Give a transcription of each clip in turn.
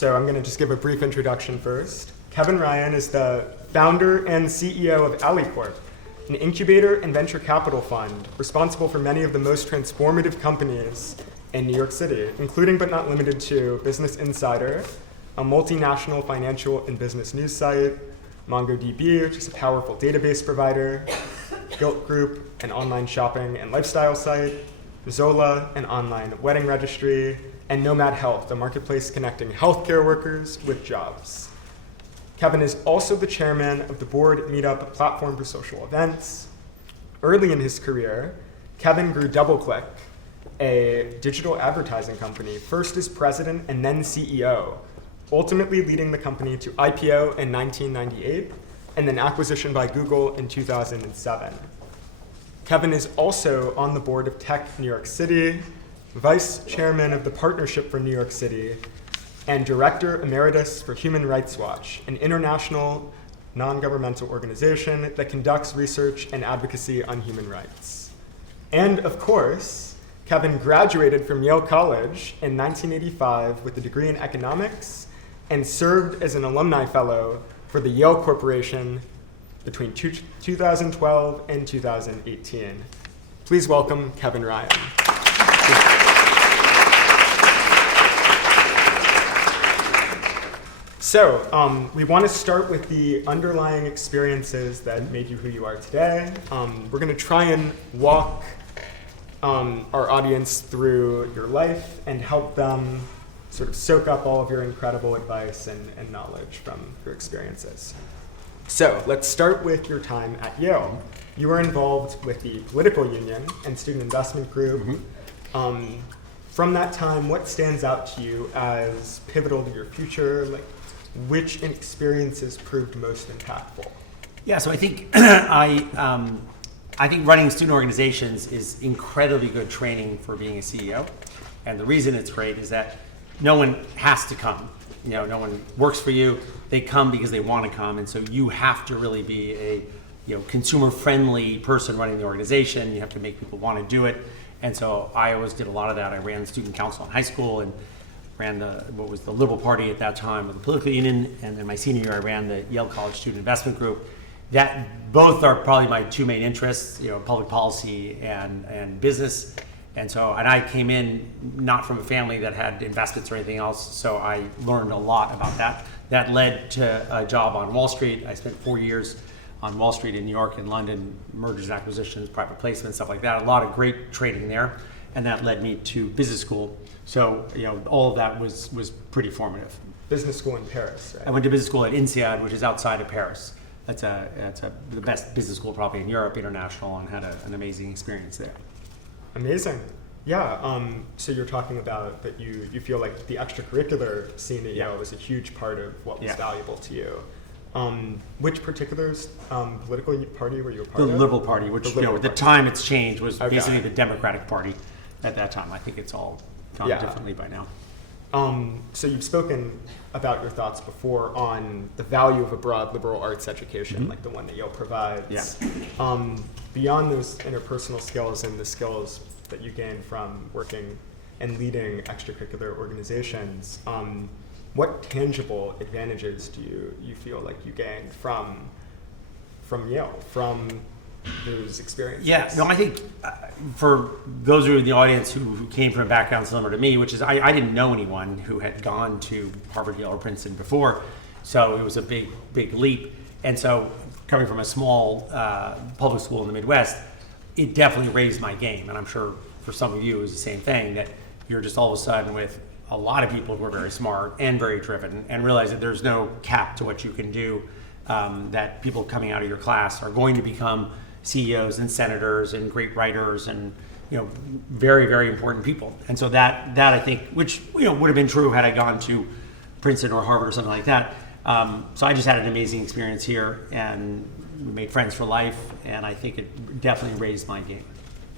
So I'm going to just give a brief introduction first. Kevin Ryan is the founder and CEO of AlleyCorp, an incubator and venture capital fund responsible for many of the most transformative companies in New York City, including but not limited to Business Insider, a multinational financial and business news site, MongoDB, which is a powerful database provider, Gilt Groupe, an online shopping and lifestyle site, Zola, an online wedding registry, and Nomad Health, a marketplace connecting healthcare workers with jobs. Kevin is also the chairman of the board at Meetup, a platform for social events. Early in his career, Kevin grew DoubleClick, a digital advertising company, first as president and then CEO, ultimately leading the company to IPO in 1998 and then acquisition by Google in 2007. Kevin is also on the board of Tech New York City, vice chairman of the Partnership for New York City, and director emeritus for Human Rights Watch, an international non-governmental organization that conducts research and advocacy on human rights. And of course, Kevin graduated from Yale College in 1985 with a degree in economics and served as an alumni fellow for the Yale Corporation between 2012 and 2018. Please welcome Kevin Ryan. So we want to start with the underlying experiences that made you who you are today. We're going to try and walk our audience through your life and help them sort of soak up all of your incredible advice and knowledge from your experiences. So let's start with your time at Yale. You were involved with the political union and student investment group. Mm-hmm. From that time, what stands out to you as pivotal to your future? Like, which experiences proved most impactful? Yeah, so I think I think running student organizations is incredibly good training for being a CEO, and the reason it's great is that no one has to come. You know, no one works for you. They come because they want to come, and so you have to really be a consumer-friendly person running the organization. You have to make people want to do it, and so I always did a lot of that. I ran the student council in high school and ran what was the Liberal Party at that time with the political union, and then my senior year I ran the Yale College Student Investment Group. That both are probably my two main interests, public policy and business. And I came in not from a family that had investments or anything else, so I learned a lot about that. That led to a job on Wall Street. I spent 4 years on Wall Street in New York and London, mergers and acquisitions, private placement, stuff like that. A lot of great training there, and that led me to business school. So all of that was pretty formative. Business school in Paris, right? I went to business school at INSEAD, which is outside of Paris. That's the best business school probably in Europe, international, and had an amazing experience there. Amazing. Yeah, so you're talking about that you feel like the extracurricular scene at Yale was a huge part of what was valuable to you. Which particular political party were you a part of? The Liberal Party, which at the time it's changed, was basically the Democratic Party at that time. I think it's all gone differently by now. So you've spoken about your thoughts before on the value of a broad liberal arts education, like the one that Yale provides. Yeah. Beyond those interpersonal skills and the skills that you gain from working and leading extracurricular organizations, what tangible advantages do you feel like you gained from Yale, from those experiences? Yeah, no, I think for those of you in the audience who came from a background similar to me, which is I didn't know anyone who had gone to Harvard, Yale, or Princeton before, so it was a big leap. And so coming from a small public school in the Midwest, it definitely raised my game. And I'm sure for some of you it was the same thing, that you're just all of a sudden with a lot of people who are very smart and very driven and realize that there's no cap to what you can do, that people coming out of your class are going to become CEOs and senators and great writers and very, very important people. And so that I think, which would have been true had I gone to Princeton or Harvard or something like that. So I just had an amazing experience here and we made friends for life, and I think it definitely raised my game.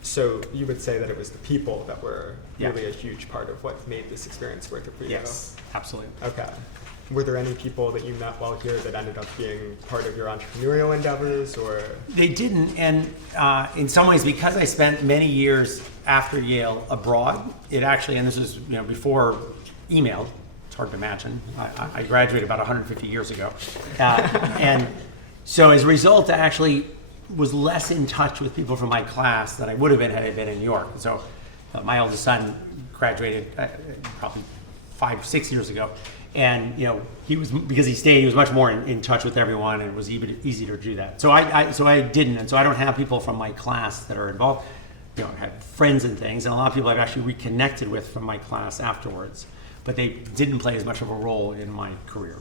So you would say that it was the people that were really a huge part of what made this experience worth it for you? Yes, absolutely. Okay. Were there any people that you met while here that ended up being part of your entrepreneurial endeavors, or? They didn't, and in some ways, because I spent many years after Yale abroad, it actually, and this was before email, It's hard to imagine. I graduated about 150 years ago. And so as a result, I actually was less in touch with people from my class than I would have been had I been in New York. So my oldest son graduated probably 5 or 6 years ago. And he was, because he stayed, he was much more in touch with everyone, and it was easy to do that. So I didn't, and so I don't have people from my class that are involved. I had friends and things, and a lot of people I've actually reconnected with from my class afterwards, but they didn't play as much of a role in my career.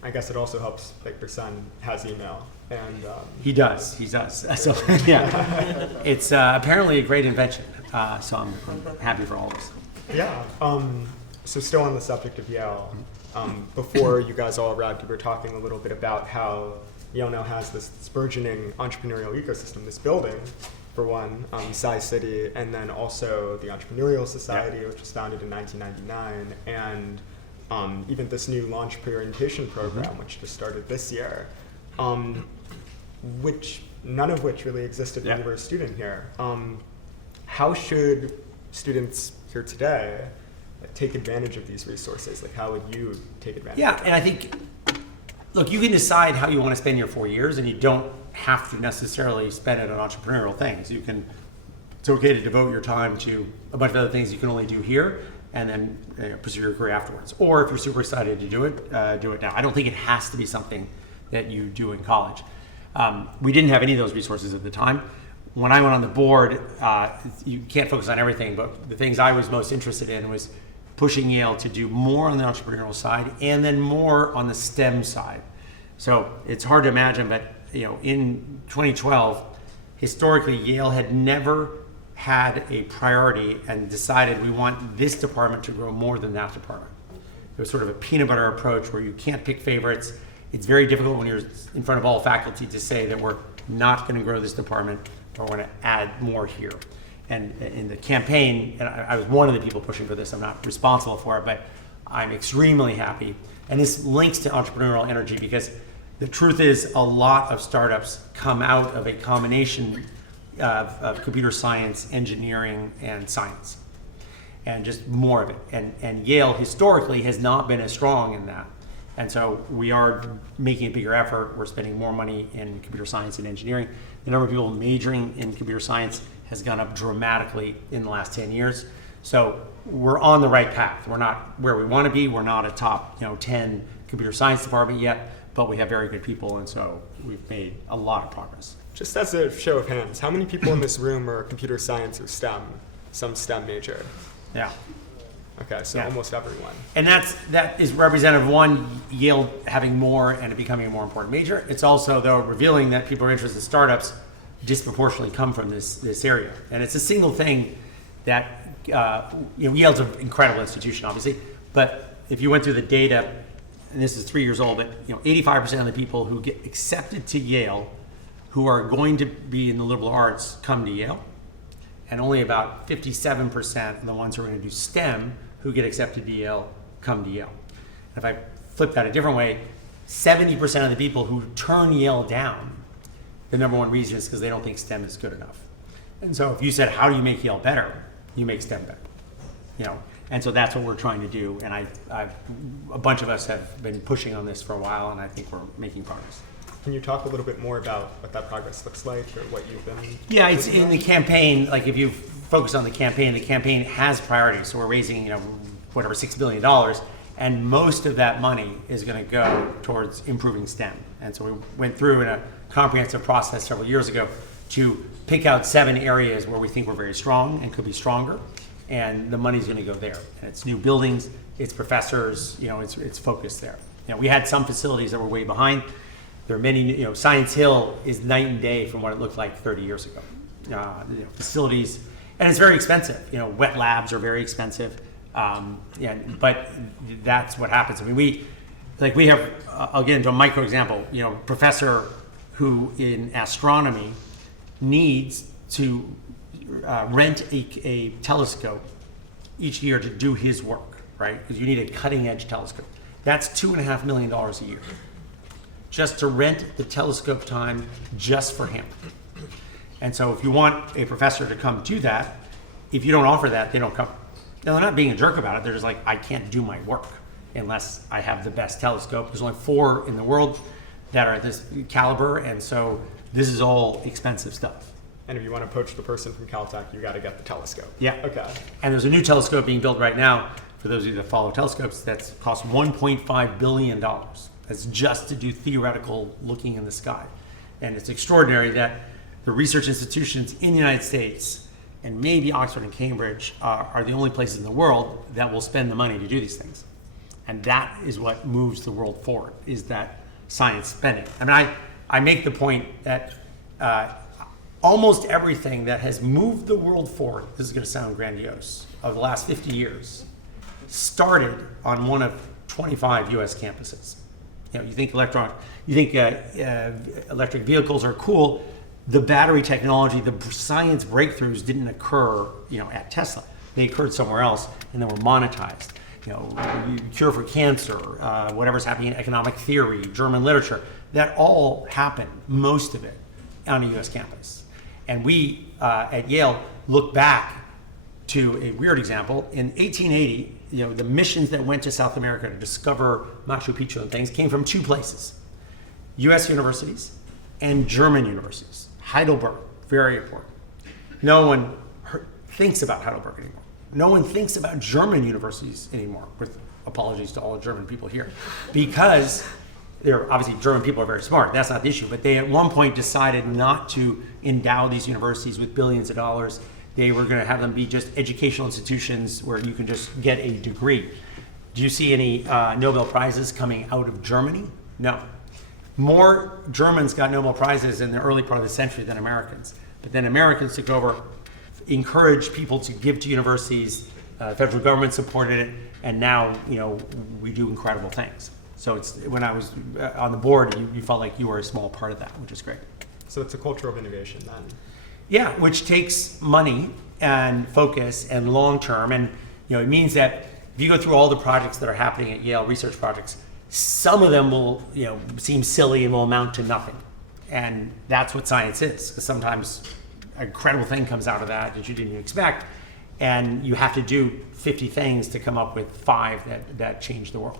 I guess it also helps, like, your son has email, and he does. So yeah, it's apparently a great invention. So I'm happy for all of us. Yeah. So still on the subject of Yale, before you guys all arrived, we were talking a little bit about how Yale now has this burgeoning entrepreneurial ecosystem, this building, for one, Tsai CITY, and then also the Entrepreneurial Society, which was founded in 1999, and even this new launch pre-orientation program, which just started this year, which none of which really existed when you were a student here. How should students here today take advantage of these resources? Like, how would you take advantage of them? And I think, look, you can decide how you want to spend your 4 years, and you don't have to necessarily spend it on entrepreneurial things. It's okay to devote your time to a bunch of other things you can only do here, and then pursue your career afterwards. Or if you're super excited to do it now. I don't think it has to be something that you do in college. We didn't have any of those resources at the time. When I went on the board, you can't focus on everything, but the things I was most interested in was pushing Yale to do more on the entrepreneurial side and then more on the STEM side. So it's hard to imagine, but in 2012, historically, Yale had never had a priority and decided we want this department to grow more than that department. It was sort of a peanut butter approach where you can't pick favorites. It's very difficult when you're in front of all faculty to say that we're not going to grow this department or we're going to add more here. And in the campaign, and I was one of the people pushing for this, I'm not responsible for it, but I'm extremely happy. And this links to entrepreneurial energy because the truth is a lot of startups come out of a combination of computer science, engineering, and science, and just more of it. And Yale historically has not been as strong in that. And so we are making a bigger effort. We're spending more money in computer science and engineering. The number of people majoring in computer science has gone up dramatically in the last 10 years. So we're on the right path. We're not where we want to be. We're not a top 10 computer science department yet, but we have very good people, and so we've made a lot of progress. Just as a show of hands, how many people in this room are computer science or STEM, some STEM major? Yeah. Okay, so almost everyone. And that is representative of one, Yale having more and it becoming a more important major. It's also, though, revealing that people are interested in startups disproportionately come from this area. And it's a single thing that, Yale's an incredible institution, obviously, but if you went through the data, and this is 3 years old, but 85% of the people who get accepted to Yale who are going to be in the liberal arts come to Yale, and only about 57% of the ones who are going to do STEM who get accepted to Yale come to Yale. And if I flip that a different way, 70% of the people who turn Yale down, the number one reason is because they don't think STEM is good enough. And so if you said, how do you make Yale better? You make STEM better. And so that's what we're trying to do. And a bunch of us have been pushing on this for a while, and I think we're making progress. Can you talk a little bit more about what that progress looks like or what you've been? Yeah, it's in the campaign. Like if you focus on the campaign has priorities. So we're raising, whatever, $6 billion, and most of that money is going to go towards improving STEM. And so we went through in a comprehensive process several years ago to pick out 7 areas where we think we're very strong and could be stronger, and the money's going to go there. And it's new buildings, it's professors, it's focused there. We had some facilities that were way behind. There are many, Science Hill is night and day from what it looked like 30 years ago. Facilities, and it's very expensive. Wet labs are very expensive. But that's what happens. I mean, we have, I'll get into a micro example, professor who in astronomy needs to rent a telescope each year to do his work, right? Because you need a cutting edge telescope. That's $2.5 million a year. Just to rent the telescope time just for him. And so if you want a professor to come do that, if you don't offer that, they don't come. Now, they're not being a jerk about it. They're just like, I can't do my work. unless I have the best telescope. There's only 4 in the world that are this caliber, and so this is all expensive stuff. And if you want to poach the person from Caltech, you got to get the telescope. Yeah. Okay. And there's a new telescope being built right now, for those of you that follow telescopes, that's cost $1.5 billion. That's just to do theoretical looking in the sky. And it's extraordinary that the research institutions in the United States, and maybe Oxford and Cambridge, are the only places in the world that will spend the money to do these things. And that is what moves the world forward, is that science spending. I mean, I make the point that almost everything that has moved the world forward, this is going to sound grandiose, of the last 50 years, started on one of 25 U.S. campuses. You know, you think electric vehicles are cool. The battery technology, the science breakthroughs didn't occur, at Tesla. They occurred somewhere else, and then were monetized. Cure for cancer, whatever's happening in economic theory, German literature, that all happened, most of it, on a U.S. campus. And we at Yale look back to a weird example. In 1880, the missions that went to South America to discover Machu Picchu and things came from 2 places: U.S. universities and German universities. Heidelberg, very important. No one thinks about Heidelberg anymore. No one thinks about German universities anymore, with apologies to all the German people here, because obviously German people are very smart. That's not the issue. But they at one point decided not to endow these universities with billions of dollars. They were going to have them be just educational institutions where you can just get a degree. Do you see any Nobel Prizes coming out of Germany? No. More Germans got Nobel Prizes in the early part of the century than Americans. But then Americans took over, encouraged people to give to universities. Federal government supported it, and now we do incredible things. So when I was on the board, you felt like you were a small part of that, which is great. So it's a culture of innovation then. Yeah, which takes money and focus and long term, and it means that if you go through all the projects that are happening at Yale, research projects, some of them will seem silly and will amount to nothing, and that's what science is. Because sometimes an incredible thing comes out of that you didn't expect, and you have to do 50 things to come up with 5 that change the world.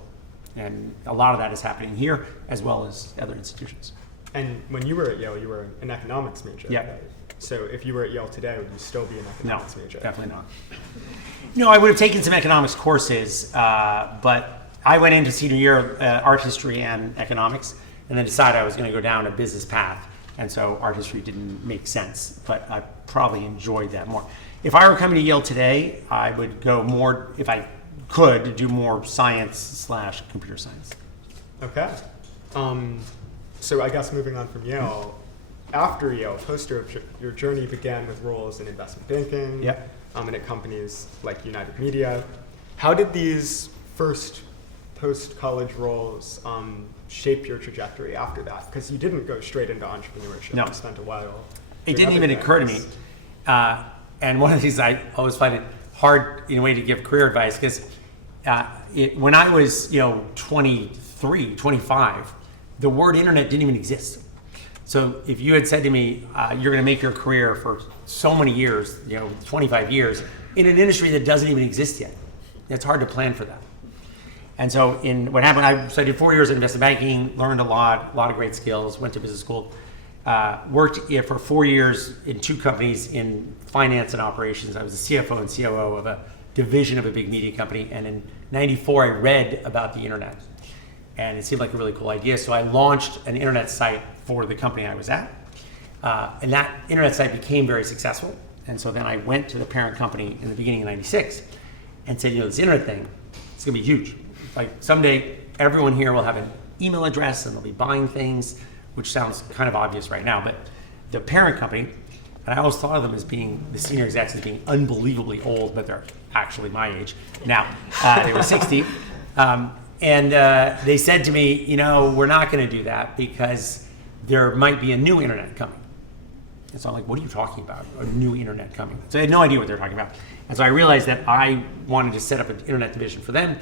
And a lot of that is happening here as well as other institutions. And when you were at Yale, you were an economics major. Yeah. Right? So if you were at Yale today, would you still be an economics major? No, definitely not. No, I would have taken some economics courses, but I went into senior year art history and economics, and then decided I was going to go down a business path. And so art history didn't make sense, but I probably enjoyed that more. If I were coming to Yale today, I would go more, if I could, do more science/computer science. Okay. So I guess moving on from Yale, after Yale, your journey began with roles in investment banking, Yep. And at companies like United Media. How did these first post-college roles shape your trajectory after that? Because you didn't go straight into entrepreneurship. No. You spent a while. It doing didn't even other occur to me. things. And one of the things I always find it hard in a way to give career advice, because when I was 23, 25, the word internet didn't even exist. So if you had said to me, you're going to make your career for so many years, 25 years, in an industry that doesn't even exist yet, it's hard to plan for that. And so what happened, I did 4 years in investment banking, learned a lot of great skills, went to business school, worked for 4 years in 2 companies in finance and operations. I was the CFO and COO of a division of a big media company. And in '94, I read about the internet. And it seemed like a really cool idea. So I launched an internet site for the company I was at. And that internet site became very successful. And so then I went to the parent company in the beginning of '96 and said, this internet thing, it's going to be huge. Like someday, everyone here will have an email address and they'll be buying things, which sounds kind of obvious right now. But the parent company, and I always thought of them as being, the senior execs as being unbelievably old, but they're actually my age. Now, they were 60. And they said to me, we're not going to do that because there might be a new internet coming. And so I'm like, what are you talking about? A new internet coming? So I had no idea what they were talking about. And so I realized that I wanted to set up an internet division for them.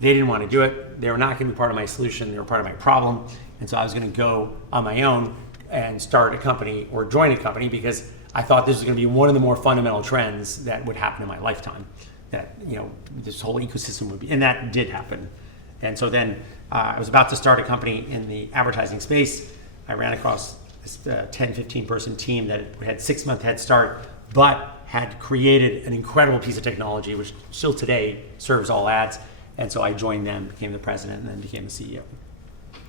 They didn't want to do it. They were not going to be part of my solution. They were part of my problem. And so I was going to go on my own and start a company or join a company because I thought this was going to be one of the more fundamental trends that would happen in my lifetime. That, this whole ecosystem would be, and that did happen. And so then I was about to start a company in the advertising space. I ran across this 10, 15 person team that had 6-month head start, but had created an incredible piece of technology, which still today serves all ads. And so I joined them, became the president, and then became the CEO.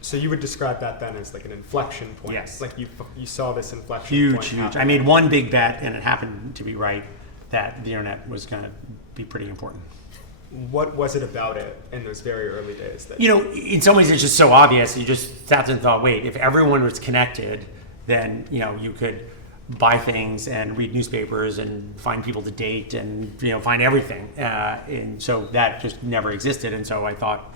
So you would describe that then as like an inflection point? Yes. Like you saw this inflection point Huge. happen. I made one big bet, and it happened to be right, that the internet was going to be pretty important. What was it about it in those very early days? That In some ways it's just so obvious. You just sat and thought, wait, if everyone was connected, then, you could buy things and read newspapers and find people to date and, find everything. And so that just never existed. And so I thought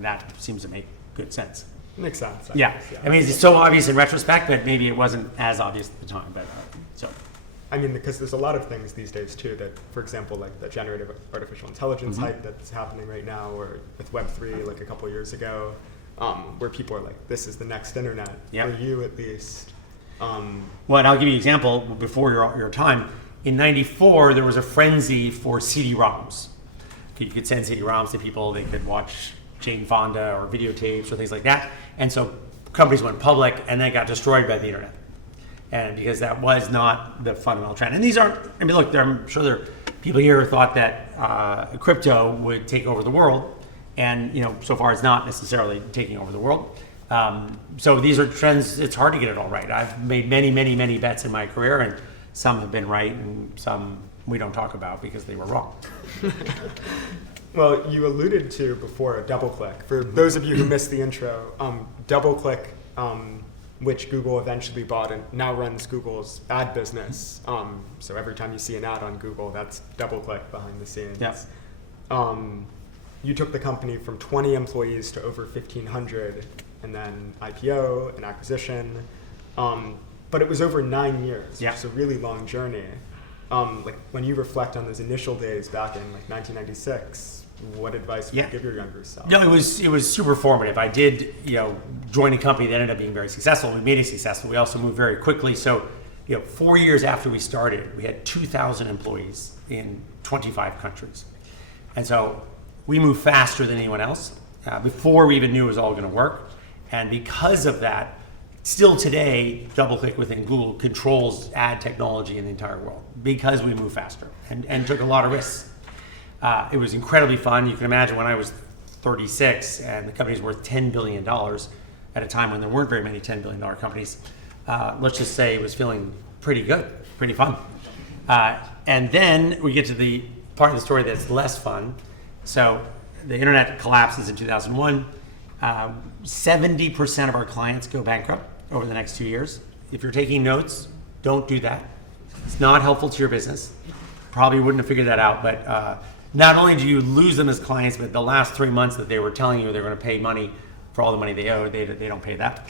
that seems to make good sense. Makes sense. Yeah. Guess, yeah. I mean, it's so obvious in retrospect, but maybe it wasn't as obvious at the time. But so. I mean, because there's a lot of things these days too that, for example, like the generative artificial intelligence hype that's happening right now, or with Web3 like a couple years ago, where people are like, this is the next internet, for you at least. Well, and I'll give you an example before your time. In '94, there was a frenzy for CD-ROMs. You could send CD-ROMs to people, they could watch Jane Fonda or videotapes or things like that. And so companies went public and then got destroyed by the internet. And because that was not the fundamental trend. And these aren't, look, I'm sure there are people here who thought that crypto would take over the world. And, so far it's not necessarily taking over the world. So these are trends, it's hard to get it all right. I've made many, many, many bets in my career, and some have been right and some we don't talk about because they were wrong. Well, you alluded to before DoubleClick. For those of you who missed the intro, DoubleClick, which Google eventually bought and now runs Google's ad business. So every time you see an ad on Google, that's DoubleClick behind the scenes. Yes. You took the company from 20 employees to over 1,500, and then IPO and acquisition. But it was over 9 years, which is a really long journey. Like when you reflect on those initial days back in like 1996, what advice would you give your younger self? No, it was super formative. I did, join a company that ended up being very successful. We made it successful. We also moved very quickly. So, 4 years after we started, we had 2,000 employees in 25 countries. And so we moved faster than anyone else before we even knew it was all going to work. And because of that, still today, DoubleClick within Google controls ad technology in the entire world because we move faster and took a lot of risks. It was incredibly fun. You can imagine when I was 36 and the company's worth $10 billion at a time when there weren't very many $10 billion companies. Let's just say it was feeling pretty good, pretty fun. And then we get to the part of the story that's less fun. So the internet collapses in 2001. 70% of our clients go bankrupt over the next 2 years. If you're taking notes, don't do that. It's not helpful to your business. Probably wouldn't have figured that out, but not only do you lose them as clients, but the last 3 months that they were telling you they're going to pay money for all the money they owe, they don't pay that.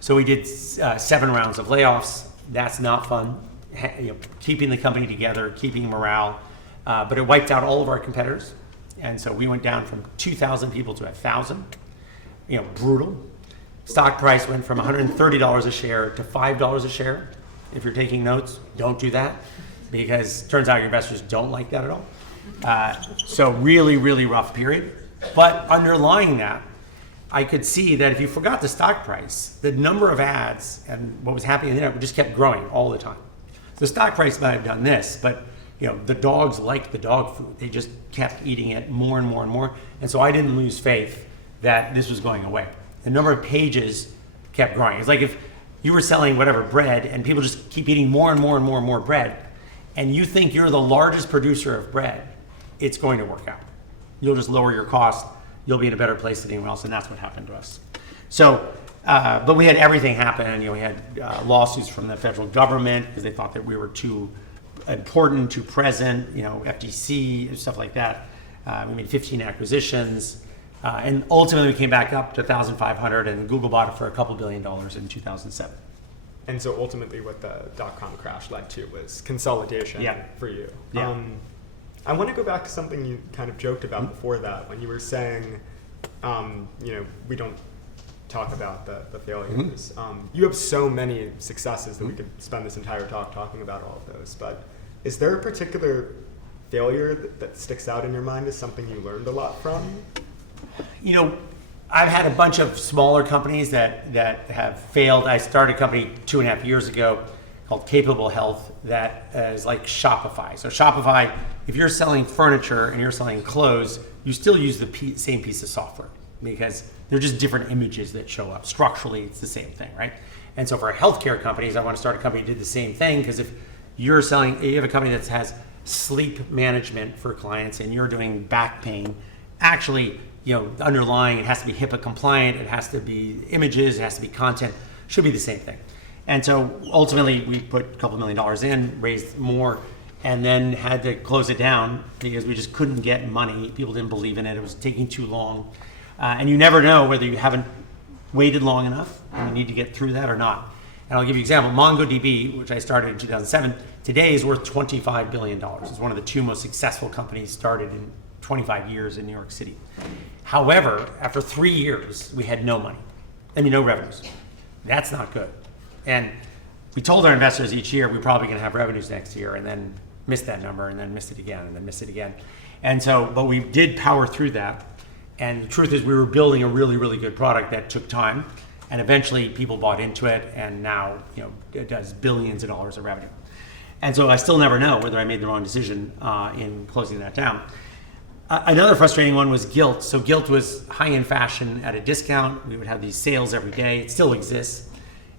So we did 7 rounds of layoffs. That's not fun. Keeping the company together, keeping morale, but it wiped out all of our competitors. And so we went down from 2,000 people to 1,000. Brutal. Stock price went from $130 a share to $5 a share. If you're taking notes, don't do that because it turns out your investors don't like that at all. So really, really rough period. But underlying that, I could see that if you forgot the stock price, the number of ads and what was happening in there just kept growing all the time. The stock price might have done this, but the dogs liked the dog food. They just kept eating it more and more and more. And so I didn't lose faith that this was going away. The number of pages kept growing. It's like if you were selling whatever bread and people just keep eating more and more and more and more bread, and you think you're the largest producer of bread, it's going to work out. You'll just lower your cost. You'll be in a better place than anyone else, and that's what happened to us. So, but we had everything happen. We had lawsuits from the federal government because they thought that we were too important, too present, FTC, stuff like that. We made 15 acquisitions. And ultimately, we came back up to 1,500, and Google bought it for a couple $2 billion in 2007. And so ultimately what the dot-com crash led to was consolidation for you. Yeah. I want to go back to something you kind of joked about before that, when you were saying, we don't talk about the failures. You have so many successes that we could spend this entire talk talking about all of those, but is there a particular failure that sticks out in your mind as something you learned a lot from? I've had a bunch of smaller companies that have failed. I started a company 2.5 years ago called Capable Health that is like Shopify. So Shopify, if you're selling furniture and you're selling clothes, you still use the same piece of software because they're just different images that show up. Structurally, it's the same thing, right? And so for healthcare companies, I want to start a company that did the same thing because if you have a company that has sleep management for clients and you're doing back pain, actually, underlying, it has to be HIPAA compliant, it has to be images, it has to be content, should be the same thing. And so ultimately we put a couple $1 million in, raised more, and then had to close it down because we just couldn't get money. People didn't believe in it. It was taking too long. And you never know whether you haven't waited long enough and you need to get through that or not. And I'll give you an example. MongoDB, which I started in 2007, today is worth $25 billion. It's one of the 2 most successful companies started in 25 years in New York City. However, after 3 years, we had no money. No revenues. That's not good. And we told our investors each year we're probably going to have revenues next year, and then missed that number, and then missed it again, and then missed it again. And so, but we did power through that. And the truth is we were building a really, really good product that took time, and eventually people bought into it, and now it does billions of dollars of revenue. And so I still never know whether I made the wrong decision in closing that down. Another frustrating one was Gilt. So Gilt was high-end fashion at a discount. We would have these sales every day. It still exists.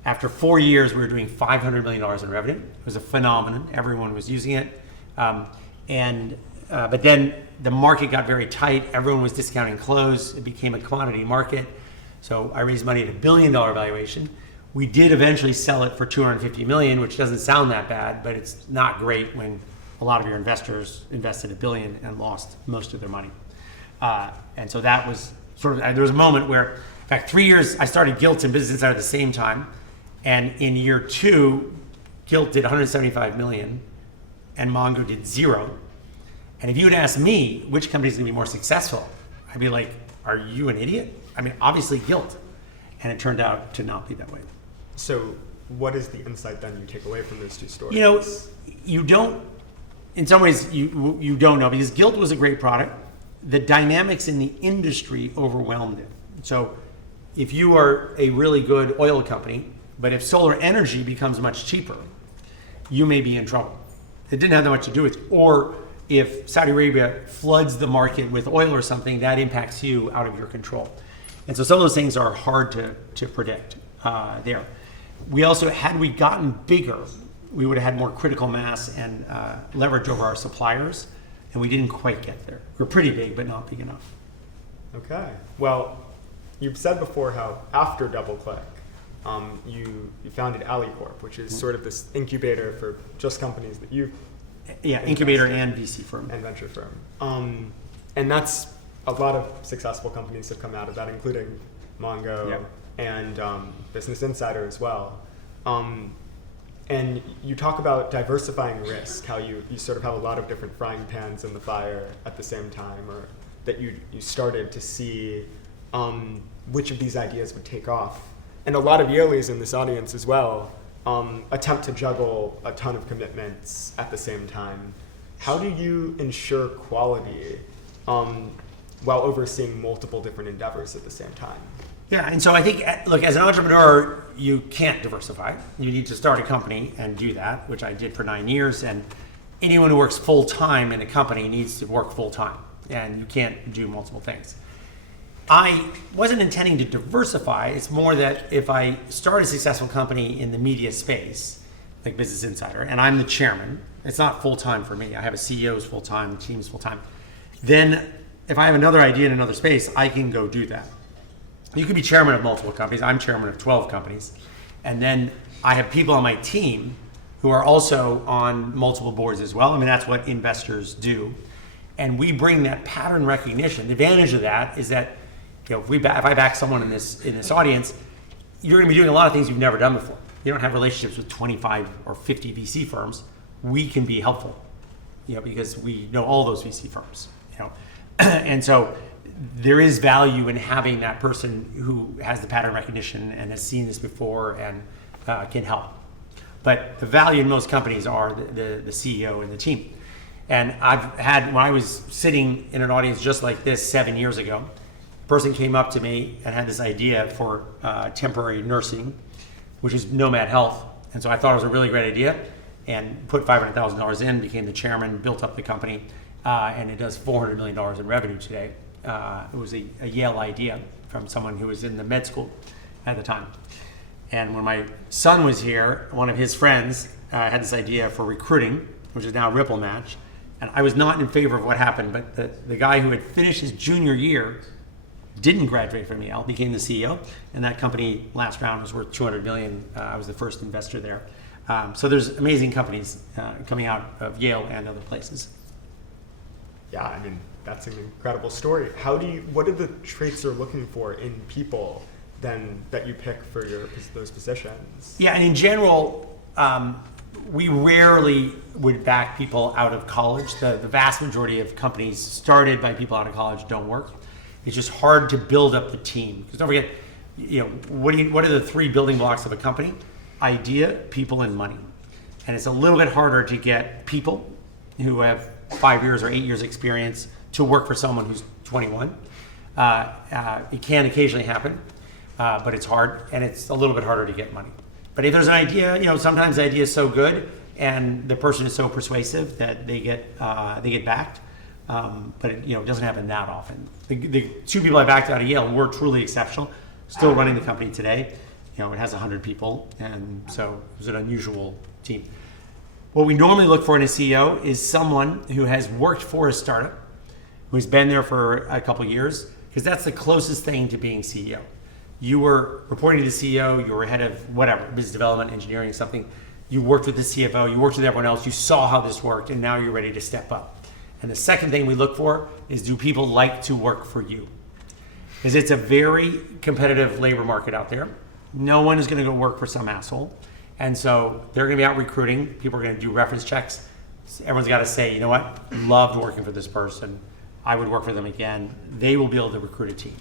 After 4 years, we were doing $500 million in revenue. It was a phenomenon. Everyone was using it. But then the market got very tight. Everyone was discounting clothes. It became a commodity market. So I raised money at $1 billion valuation. We did eventually sell it for $250 million, which doesn't sound that bad, but it's not great when a lot of your investors invested $1 billion and lost most of their money. And so that was there was a moment where, in fact, 3 years, I started Gilt and Business Insider at the same time. And in year 2, Gilt did $175 million and Mongo did 0. And if you had asked me which company is going to be more successful, I'd be like, are you an idiot? Obviously Gilt. And it turned out to not be that way. So what is the insight then you take away from those 2 stories? You don't, in some ways you don't know, because Gilt was a great product. The dynamics in the industry overwhelmed it. So if you are a really good oil company, but if solar energy becomes much cheaper, you may be in trouble. It didn't have that much to do with it. Or if Saudi Arabia floods the market with oil or something, that impacts you out of your control. And so some of those things are hard to predict there. We also, had we gotten bigger, we would have had more critical mass and leverage over our suppliers, and we didn't quite get there. We're pretty big, but not big enough. Okay. Well, you've said before how after DoubleClick, you founded AlleyCorp, which is sort of this incubator for just companies that you've incubator and VC firm. And venture firm. And that's a lot of successful companies have come out of that, including Mongo and Business Insider as well. And you talk about diversifying risk, how you sort of have a lot of different frying pans in the fire at the same time, or that you started to see which of these ideas would take off. And a lot of Yaleys in this audience as well attempt to juggle a ton of commitments at the same time. How do you ensure quality while overseeing multiple different endeavors at the same time? Yeah, and so I think, look, as an entrepreneur, you can't diversify. You need to start a company and do that, which I did for 9 years. And anyone who works full-time in a company needs to work full-time, and you can't do multiple things. I wasn't intending to diversify. It's more that if I start a successful company in the media space, like Business Insider, and I'm the chairman, it's not full-time for me. I have a CEO who's full-time, the team's full-time. Then if I have another idea in another space, I can go do that. You could be chairman of multiple companies. I'm chairman of 12 companies. And then I have people on my team who are also on multiple boards as well. That's what investors do. And we bring that pattern recognition. The advantage of that is that if I back someone in this audience, you're going to be doing a lot of things you've never done before. You don't have relationships with 25 or 50 VC firms. We can be helpful, because we know all those VC firms. And so there is value in having that person who has the pattern recognition and has seen this before and can help. But the value in most companies are the CEO and the team. And when I was sitting in an audience just like this 7 years ago, person came up to me and had this idea for temporary nursing, which is Nomad Health. And so I thought it was a really great idea and put $500,000 in, became the chairman, built up the company, and it does $400 million in revenue today. It was a Yale idea from someone who was in the med school at the time. And when my son was here, one of his friends had this idea for recruiting, which is now Ripple Match. And I was not in favor of what happened, but the guy who had finished his junior year didn't graduate from Yale, became the CEO, and that company last round was worth $200 million. I was the first investor there. So there's amazing companies coming out of Yale and other places. Yeah, I mean, that's an incredible story. What are the traits you're looking for in people then that you pick for those positions? Yeah, and in general, we rarely would back people out of college. The vast majority of companies started by people out of college don't work. It's just hard to build up the team. Because don't forget, what are the three building blocks of a company? Idea, people, and money. And it's a little bit harder to get people who have 5 years or 8 years experience to work for someone who's 21. It can occasionally happen, but it's hard, and it's a little bit harder to get money. But if there's an idea, sometimes the idea is so good and the person is so persuasive that they get backed. But it doesn't happen that often. The two people I backed out of Yale were truly exceptional, still running the company today. It has 100 people, and so it was an unusual team. What we normally look for in a CEO is someone who has worked for a startup, who's been there for a couple of years, because that's the closest thing to being CEO. You were reporting to the CEO, you were head of whatever, business development, engineering, something. You worked with the CFO, you worked with everyone else, you saw how this worked, and now you're ready to step up. And the second thing we look for is, do people like to work for you? Because it's a very competitive labor market out there. No one is going to go work for some asshole. And so they're going to be out recruiting. People are going to do reference checks. Everyone's got to say, you know what? Loved working for this person. I would work for them again. They will be able to recruit a team.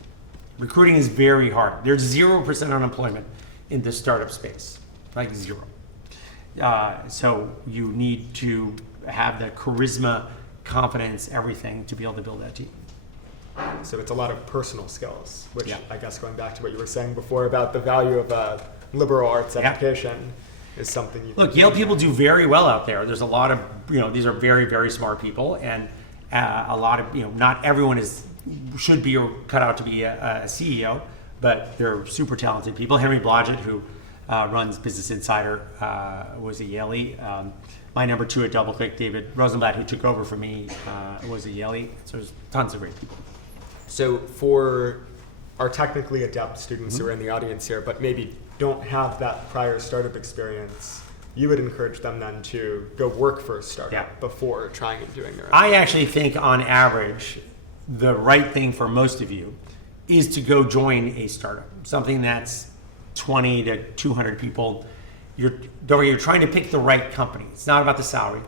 Recruiting is very hard. There's 0% unemployment in the startup space, like zero. So you need to have the charisma, confidence, everything to be able to build that team. So it's a lot of personal skills, which I guess going back to what you were saying before about the value of a liberal arts education is something you look. Yale people do very well out there. There's a lot of these are very, very smart people, and a lot of not everyone should be or cut out to be a CEO, but they're super talented people. Henry Blodgett, who runs Business Insider, was a Yalie. My number two at DoubleClick, David Rosenblatt, who took over for me, was a Yalie. So there's tons of great people. So for our technically adept students who are in the audience here, but maybe don't have that prior startup experience, you would encourage them then to go work for a startup before trying and doing their own. I actually think on average, the right thing for most of you is to go join a startup, something that's 20 to 200 people. You're trying to pick the right company. It's not about the salary.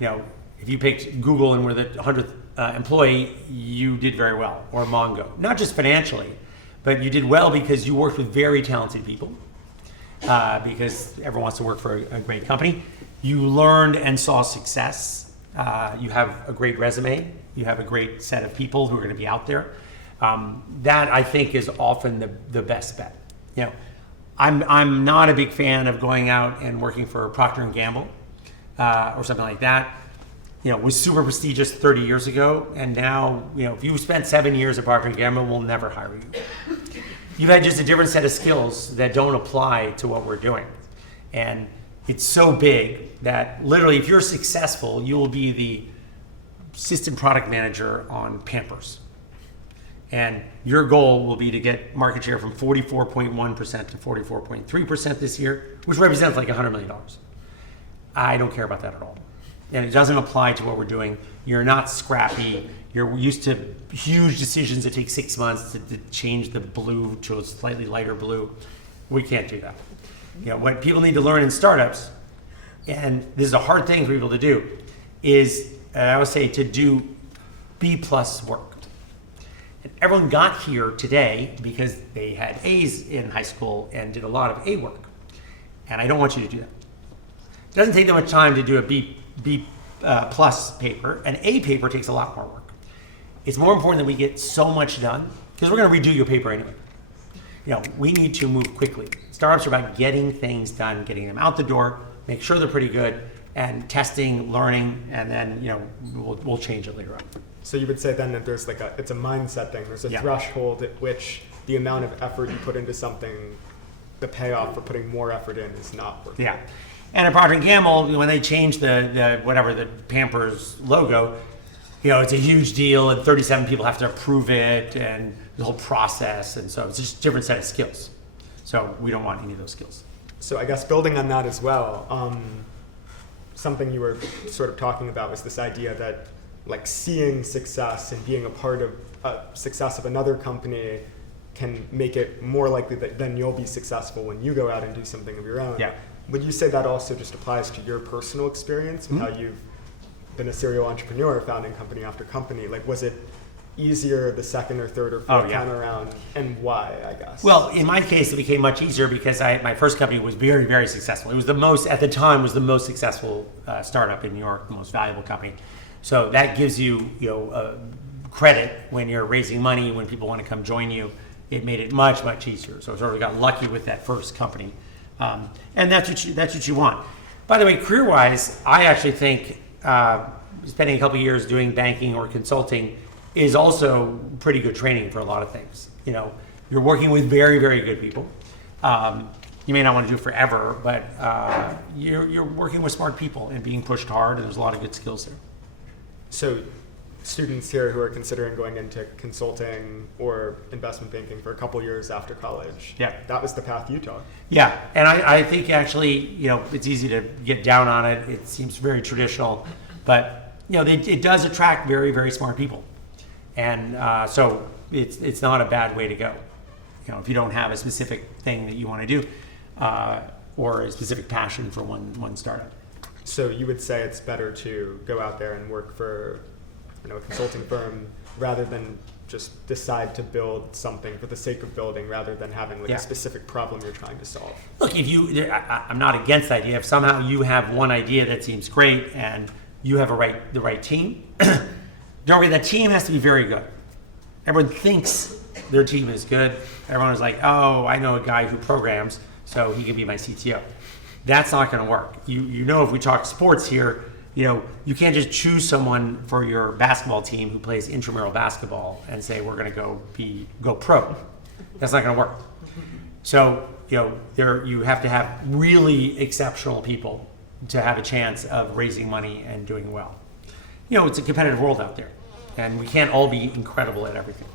If you picked Google and were the 100th employee, you did very well, or Mongo. Not just financially, but you did well because you worked with very talented people, because everyone wants to work for a great company. You learned and saw success. You have a great resume. You have a great set of people who are going to be out there. That, I think, is often the best bet. I'm not a big fan of going out and working for Procter & Gamble or something like that. Was super prestigious 30 years ago, and now, if you spent 7 years at Procter & Gamble, we'll never hire you. You've had just a different set of skills that don't apply to what we're doing. And it's so big that literally, if you're successful, you will be the assistant product manager on Pampers. And your goal will be to get market share from 44.1% to 44.3% this year, which represents like $100 million. I don't care about that at all. And it doesn't apply to what we're doing. You're not scrappy. You're used to huge decisions that take 6 months to change the blue to a slightly lighter blue. We can't do that. What people need to learn in startups, and this is a hard thing for people to do, is I would say to do B+ work. And everyone got here today because they had A's in high school and did a lot of A work. And I don't want you to do that. It doesn't take that much time to do a B+ paper. An A paper takes a lot more work. It's more important that we get so much done because we're going to redo your paper anyway. We need to move quickly. Startups are about getting things done, getting them out the door, make sure they're pretty good, and testing, learning, and then we'll change it later on. So you would say then that there's it's a mindset thing. There's a threshold at which the amount of effort you put into something, the payoff for putting more effort in is not worth it. Yeah. And at Procter & Gamble, when they changed the Pampers logo, it's a huge deal, and 37 people have to approve it, and the whole process, and so it's just a different set of skills. So we don't want any of those skills. So I guess building on that as well, something you were sort of talking about was this idea that seeing success and being a part of success of another company can make it more likely that then you'll be successful when you go out and do something of your own. Yeah. Would you say that also just applies to your personal experience with how you've been a serial entrepreneur, founding company after company? Was it easier the second or third or fourth time around, and why, I guess? Well, in my case, it became much easier because my first company was very, very successful. It was at the time, most successful startup in New York, the most valuable company. So that gives you, credit when you're raising money, when people want to come join you. It made it much, much easier. So I sort of got lucky with that first company. And that's what you want. By the way, career-wise, I actually think spending a couple of years doing banking or consulting is also pretty good training for a lot of things. You're working with very, very good people. You may not want to do it forever, but you're working with smart people and being pushed hard, and there's a lot of good skills there. So students here who are considering going into consulting or investment banking for a couple years after college, that was the path you took. Yeah, and I think actually, it's easy to get down on it. It seems very traditional, but it does attract very, very smart people. And so it's not a bad way to go. If you don't have a specific thing that you want to do or a specific passion for one startup. So you would say it's better to go out there and work for a consulting firm rather than just decide to build something for the sake of building rather than having a specific problem you're trying to solve. Look, I'm not against the idea. If somehow you have one idea that seems great and you have the right team, don't worry, that team has to be very good. Everyone thinks their team is good. Everyone is like, oh, I know a guy who programs, so he can be my CTO. That's not going to work. If we talk sports here, you can't just choose someone for your basketball team who plays intramural basketball and say we're going to go pro. That's not going to work. So you have to have really exceptional people to have a chance of raising money and doing well. It's a competitive world out there, and we can't all be incredible at everything.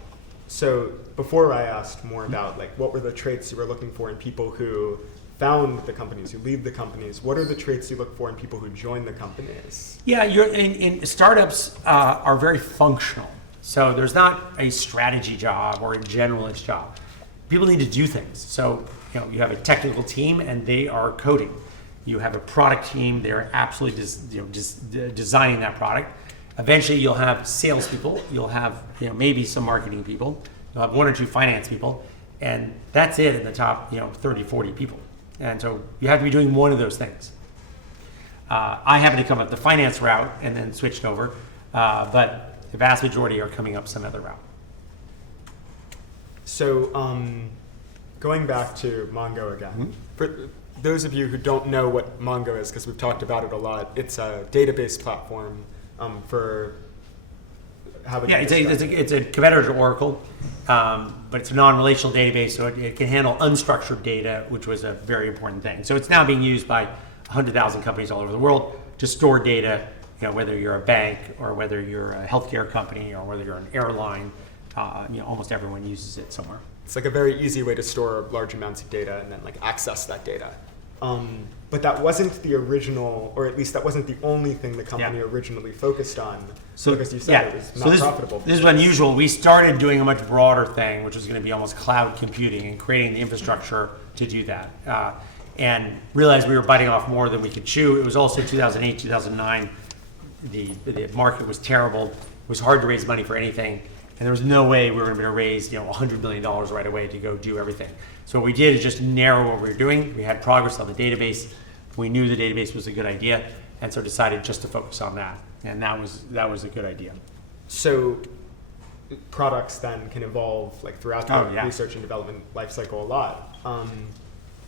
So before I asked more about what were the traits you were looking for in people who found the companies, who lead the companies, what are the traits you look for in people who join the companies? Yeah, in startups are very functional. So there's not a strategy job or a generalist job. People need to do things. So you have a technical team and they are coding. You have a product team, they're absolutely designing that product. Eventually you'll have salespeople, you'll have maybe some marketing people, you'll have one or two finance people, and that's it in the top 30, 40 people. And so you have to be doing one of those things. I happen to come up the finance route and then switched over, but the vast majority are coming up some other route. So going back to Mongo again, for those of you who don't know what Mongo is, because we've talked about it a lot, it's a database platform for how would you describe it? It's a competitor to Oracle, but it's a non-relational database, so it can handle unstructured data, which was a very important thing. So it's now being used by 100,000 companies all over the world to store data, whether you're a bank or whether you're a healthcare company or whether you're an airline, almost everyone uses it somewhere. It's a very easy way to store large amounts of data and then access that data. But that wasn't the original, or at least that wasn't the only thing the company originally focused on. So, because you said it was not profitable. This is unusual. We started doing a much broader thing, which was going to be almost cloud computing and creating the infrastructure to do that. And realized we were biting off more than we could chew. It was also 2008, 2009. The market was terrible. It was hard to raise money for anything. And there was no way we were going to be able to raise $100 million right away to go do everything. So what we did is just narrow what we were doing. We had progress on the database. We knew the database was a good idea, and so decided just to focus on that. And that was a good idea. So products then can evolve like throughout the research and development life cycle a lot.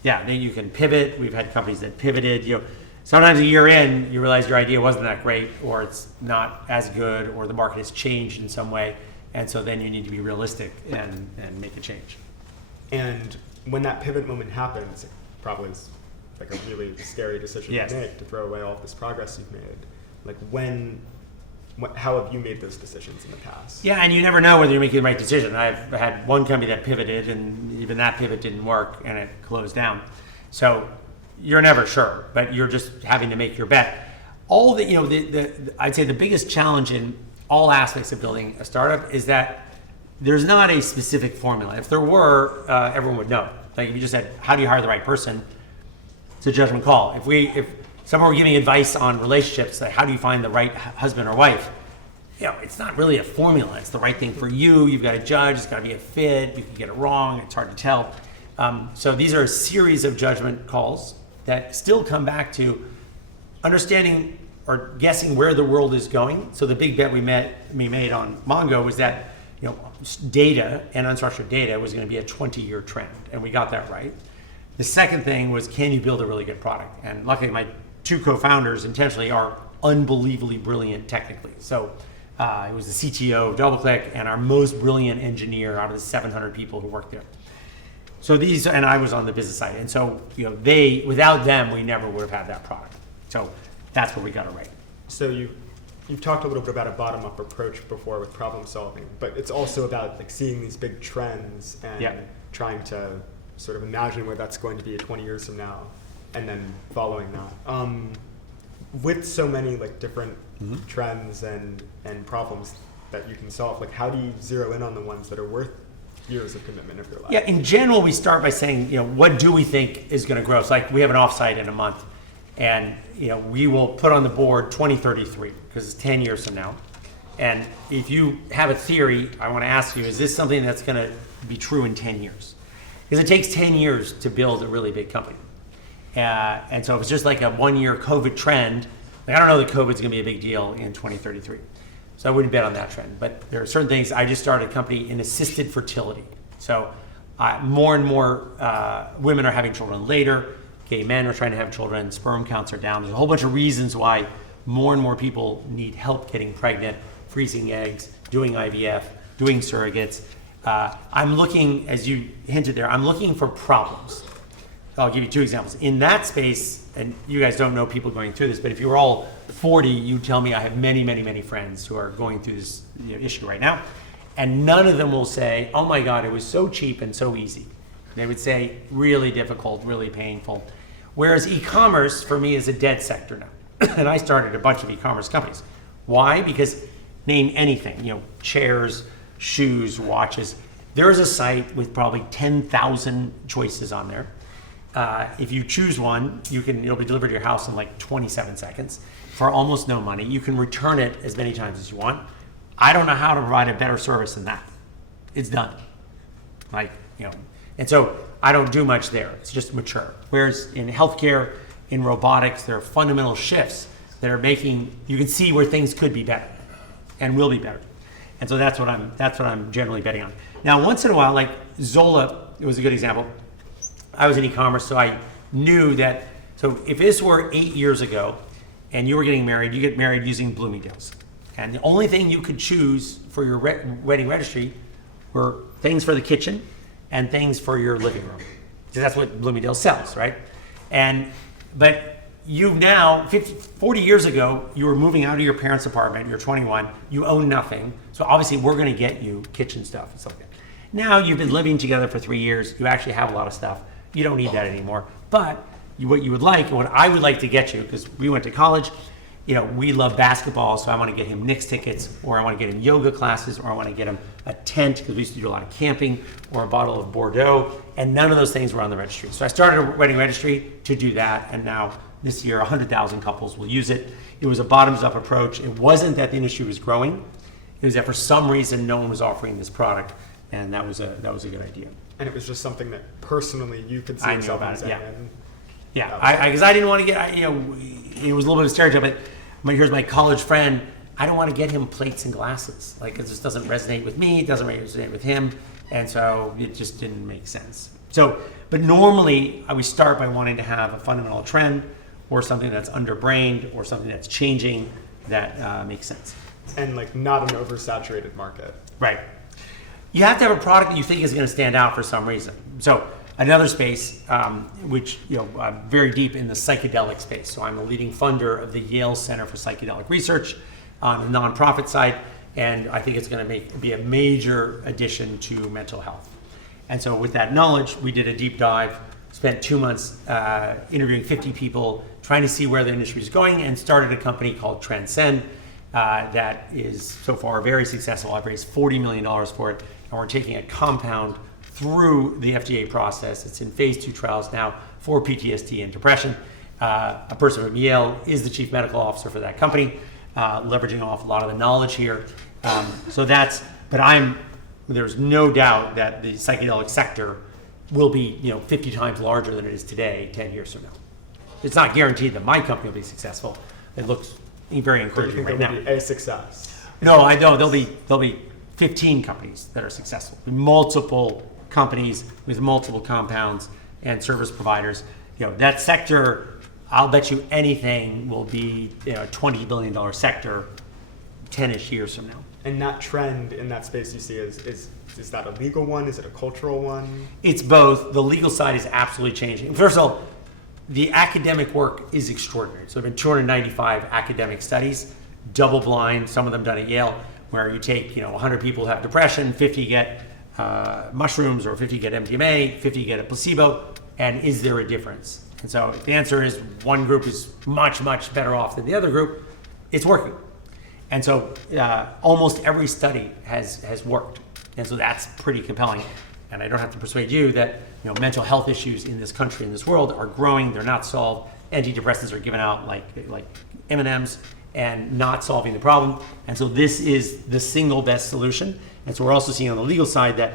Then you can pivot. We've had companies that pivoted. Sometimes a year in, you realize your idea wasn't that great, or it's not as good, or the market has changed in some way, and so then you need to be realistic and make a change. And when that pivot moment happens, it probably is like a really scary decision to make, to throw away all of this progress you've made. Like how have you made those decisions in the past? Yeah, and you never know whether you're making the right decision. I've had one company that pivoted, and even that pivot didn't work, and it closed down. So you're never sure, but you're just having to make your bet. I'd say the biggest challenge in all aspects of building a startup is that there's not a specific formula. If there were, everyone would know. Like if you just said, how do you hire the right person? It's a judgment call. If someone were giving advice on relationships, like how do you find the right husband or wife? It's not really a formula. It's the right thing for you. You've got to judge. It's got to be a fit. You can get it wrong. It's hard to tell. So these are a series of judgment calls that still come back to understanding or guessing where the world is going. So the big bet we made on Mongo was that data and unstructured data was going to be a 20-year trend, and we got that right. The second thing was, can you build a really good product? And luckily, my two co-founders intentionally are unbelievably brilliant technically. So it was the CTO of DoubleClick and our most brilliant engineer out of the 700 people who worked there. So and I was on the business side. And so, without them, we never would have had that product. So that's where we got it right. So you've talked a little bit about a bottom-up approach before with problem solving, but it's also about like seeing these big trends and trying to sort of imagine where that's going to be 20 years from now, and then following that. With so many like different trends and problems that you can solve, like how do you zero in on the ones that are worth years of commitment of your life? Yeah, in general, we start by saying, what do we think is going to grow? So like we have an offsite in a month, and we will put on the board 2033 because it's 10 years from now. And if you have a theory, I want to ask you, is this something that's going to be true in 10 years? Because it takes 10 years to build a really big company. And so if it's just like a 1-year COVID trend, I don't know that COVID's going to be a big deal in 2033. So I wouldn't bet on that trend. But there are certain things. I just started a company in assisted fertility. So more and more women are having children later. Gay men are trying to have children. Sperm counts are down. There's a whole bunch of reasons why more and more people need help getting pregnant, freezing eggs, doing IVF, doing surrogates. I'm looking, as you hinted there, I'm looking for problems. I'll give you two examples. In that space, and you guys don't know people going through this, but if you were all 40, you'd tell me I have many, many, many friends who are going through this issue right now. And none of them will say, oh my God, it was so cheap and so easy. They would say, really difficult, really painful. Whereas e-commerce, for me, is a dead sector now. And I started a bunch of e-commerce companies. Why? Because name anything, chairs, shoes, watches. There is a site with probably 10,000 choices on there. If you choose one, it'll be delivered to your house in like 27 seconds for almost no money. You can return it as many times as you want. I don't know how to provide a better service than that. It's done. And so I don't do much there. It's just mature. Whereas in healthcare, in robotics, there are fundamental shifts that are making, you can see where things could be better and will be better. And so that's what I'm generally betting on. Now, once in a while, like Zola, it was a good example. I was in e-commerce, so I knew that, so if this were 8 years ago and you were getting married, you get married using Bloomingdale's. And the only thing you could choose for your wedding registry were things for the kitchen and things for your living room. Because that's what Bloomingdale's sells, right? But you now, 40 years ago, you were moving out of your parents' apartment, you're 21, you own nothing. So obviously we're gonna get you kitchen stuff and stuff like that. Now you've been living together for 3 years, you actually have a lot of stuff. You don't need that anymore. But what you would like, and what I would like to get you, because we went to college, we love basketball, so I want to get him Knicks tickets, or I want to get him yoga classes, or I want to get him a tent, because we used to do a lot of camping, or a bottle of Bordeaux, and none of those things were on the registry. So I started a wedding registry to do that, and now this year 100,000 couples will use it. It was a bottoms-up approach. It wasn't that the industry was growing. It was that for some reason no one was offering this product, and that was a good idea. And it was just something that personally you could see yourself in. Yeah, because I didn't want to get, it was a little bit of a stereotype, but here's my college friend I don't want to get him plates and glasses. Like, it just doesn't resonate with me, it doesn't resonate with him, and so it just didn't make sense. So, but normally I would start by wanting to have a fundamental trend or something that's underbrained or something that's changing that makes sense. And like not an oversaturated market. Right. You have to have a product that you think is going to stand out for some reason. So another space, which I'm very deep in the psychedelic space. So I'm a leading funder of the Yale Center for Psychedelic Research on the nonprofit side, and I think it's going to be a major addition to mental health. And so with that knowledge, we did a deep dive, spent 2 months interviewing 50 people, trying to see where the industry is going, and started a company called Transcend that is so far very successful. I've raised $40 million for it, and we're taking a compound through the FDA process. It's in phase 2 trials now for PTSD and depression. A person from Yale is the chief medical officer for that company, leveraging off a lot of the knowledge here. There's no doubt that the psychedelic sector will be 50 times larger than it is today 10 years from now. It's not guaranteed that my company will be successful. It looks very encouraging right now. It will be a success. No, I know there'll be 15 companies that are successful. Multiple companies with multiple compounds and service providers. That sector, I'll bet you anything, will be a $20 billion sector 10-ish years from now. And that trend in that space you see is that a legal one? Is it a cultural one? It's both. The legal side is absolutely changing. First of all, the academic work is extraordinary. So there have been 295 academic studies, double blind, some of them done at Yale, where you take 100 people who have depression, 50 get mushrooms, or 50 get MDMA, 50 get a placebo, and is there a difference? And so if the answer is one group is much, much better off than the other group, it's working. And so almost every study has worked. And so that's pretty compelling. And I don't have to persuade you that mental health issues in this country, in this world, are growing. They're not solved. Antidepressants are given out like M&Ms and not solving the problem. And so this is the single best solution. And so we're also seeing on the legal side that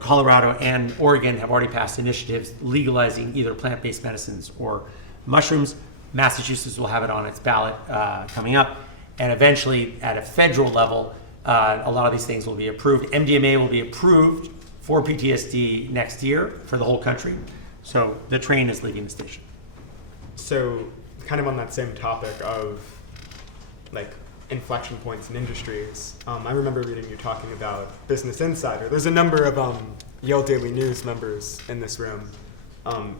Colorado and Oregon have already passed initiatives legalizing either plant-based medicines or mushrooms. Massachusetts will have it on its ballot coming up. And eventually, at a federal level, a lot of these things will be approved. MDMA will be approved for PTSD next year for the whole country. So the train is leaving the station. So kind of on that same topic of like inflection points in industries, I remember reading you talking about Business Insider. There's a number of Yale Daily News members in this room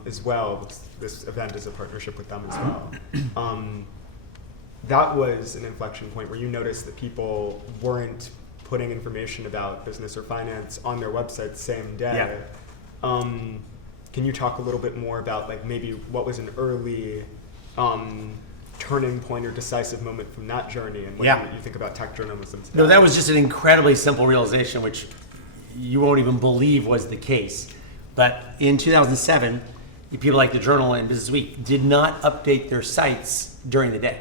as well. This event is a partnership with them as well. That was an inflection point where you noticed that people weren't putting information about business or finance on their website the same day. Yeah. Can you talk a little bit more about like maybe what was an early turning point or decisive moment from that journey, and what you think about tech journalism today? No, that was just an incredibly simple realization, which you won't even believe was the case. But in 2007, people like the Journal and Business Week did not update their sites during the day.